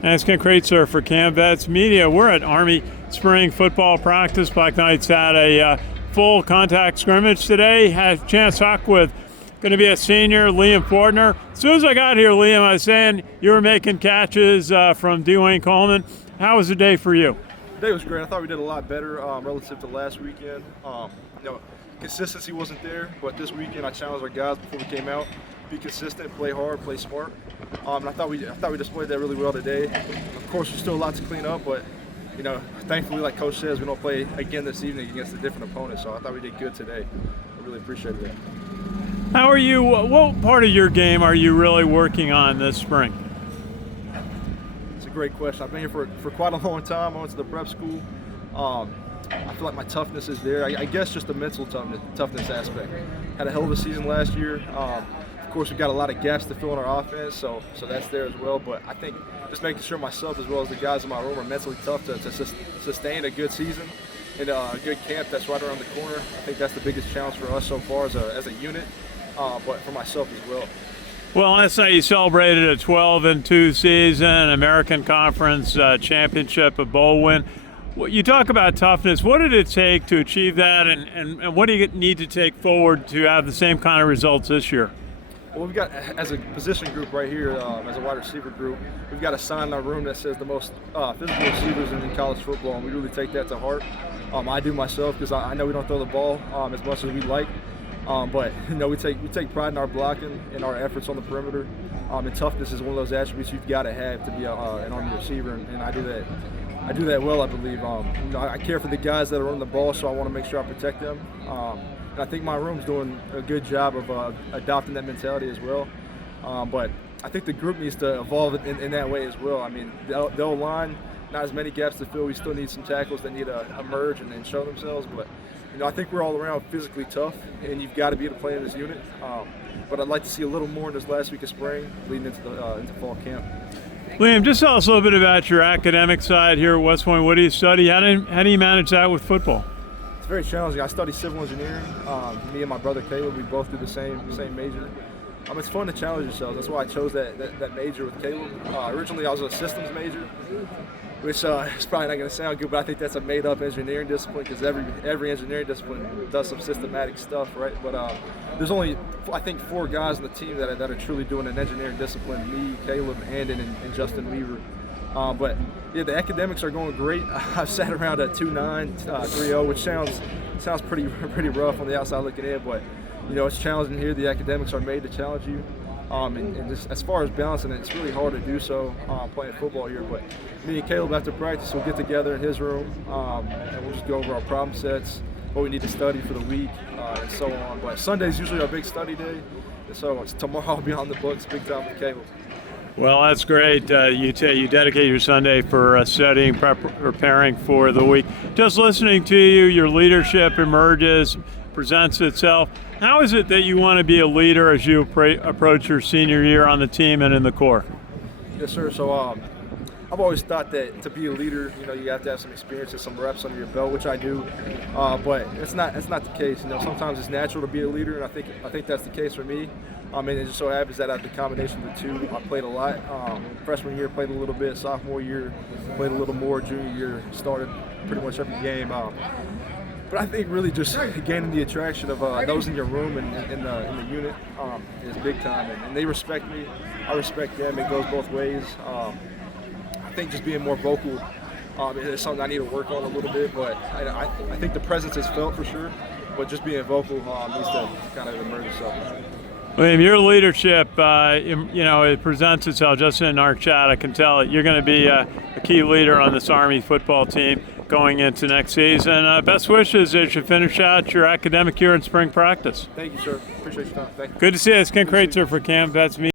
That's Kraetzer for CaMMVetsMedia. We're at Army Spring Football Practice. Black Knights had a full contact scrimmage today. Had a chance to talk with going to be a senior, Liam Fortner. As soon as I got here, Liam, I was saying you were making catches from Dwayne Coleman. How was the day for you? The day was great. I thought we did a lot better relative to last weekend. Consistency wasn't there, but this weekend I challenged our guys before we came out. Be consistent, play hard, play smart. And I thought we displayed that really well today. Of course, there's still a lot to clean up, but thankfully, like Coach says, we don't play again this evening against a different opponent. So I thought we did good today. I really appreciated that. How are you? What part of your game are you really working on this spring? It's a great question. I've been here for quite a long time. I went to the prep school. I feel like my toughness is there. I guess just the mental toughness aspect. Had a hell of a season last year. Of course, we've got a lot of gaps to fill in our offense, so that's there as well. But I think just making sure myself as well as the guys in my room are mentally tough to sustain a good season and a good camp that's right around the corner. I think that's the biggest challenge for us so far as a unit, but for myself as well. Well, last night you celebrated a 12-2 season, American Conference championship, a bowl win. You talk about toughness. What did it take to achieve that, and what do you need to take forward to have the same kind of results this year? Well, we've got, as a position group right here, as a wide receiver group, we've got a sign in our room that says the most physical receivers in college football, and we really take that to heart. I do myself because I know we don't throw the ball as much as we like, but we take pride in our blocking and our efforts on the perimeter. And toughness is one of those attributes you've got to have to be an Army receiver, and I do that. I do that well, I believe. I care for the guys that are on the ball, so I want to make sure I protect them. And I think my room's doing a good job of adopting that mentality as well. But I think the group needs to evolve in that way as well. I mean, the O-line, not as many gaps to fill. We still need some tackles that need to emerge and show themselves. But I think we're all around physically tough, and you've got to be able to play in this unit. But I'd like to see a little more in this last week of spring, leading into fall camp. Liam, just tell us a little bit about your academic side here at West Point. What do you study? How do you manage that with football? It's very challenging. I study civil engineering. Me and my brother Caleb, we both do the same major. It's fun to challenge yourself. That's why I chose that major with Caleb. Originally, I was a systems major, which is probably not going to sound good, but I think that's a made-up engineering discipline because every engineering discipline does some systematic stuff, right? But there's only, I think, 4 guys on the team that are truly doing an engineering discipline: me, Caleb, Andon, and Justin Weaver. But yeah, the academics are going great. I've sat around at 2.9, 3.0, which sounds pretty rough on the outside looking in, but it's challenging here. The academics are made to challenge you. And just as far as balancing it, it's really hard to do so playing football here. But me and Caleb, after practice, we'll get together in his room and we'll just go over our problem sets, what we need to study for the week, and so on. But Sunday's usually our big study day, and so tomorrow I'll be on the books big time with Caleb. Well, that's great. You dedicate your Sunday for studying, preparing for the week. Just listening to you, your leadership emerges, presents itself. How is it that you want to be a leader as you approach your senior year on the team and in the Corps? Yes, sir. So I've always thought that to be a leader, you have to have some experience and some reps under your belt, which I do. But it's not the case. Sometimes it's natural to be a leader, and I think that's the case for me. And it just so happens that after the combination of the two, I played a lot. Freshman year, played a little bit. Sophomore year, played a little more. Junior year, started pretty much every game. But I think really just gaining the attraction of those in your room and in the unit is big time. And they respect me. I respect them. It goes both ways. I think just being more vocal is something I need to work on a little bit. But I think the presence is felt for sure. But just being vocal needs to kind of emerge itself. William, your leadership, it presents itself just in our chat. I can tell it. You're going to be a key leader on this Army football team going into next season. Best wishes as you finish out your academic year in spring practice. Thank you, sir. Appreciate your time. Thank you. Good to see you. It's Kraetzer for CaMMVetsMedia.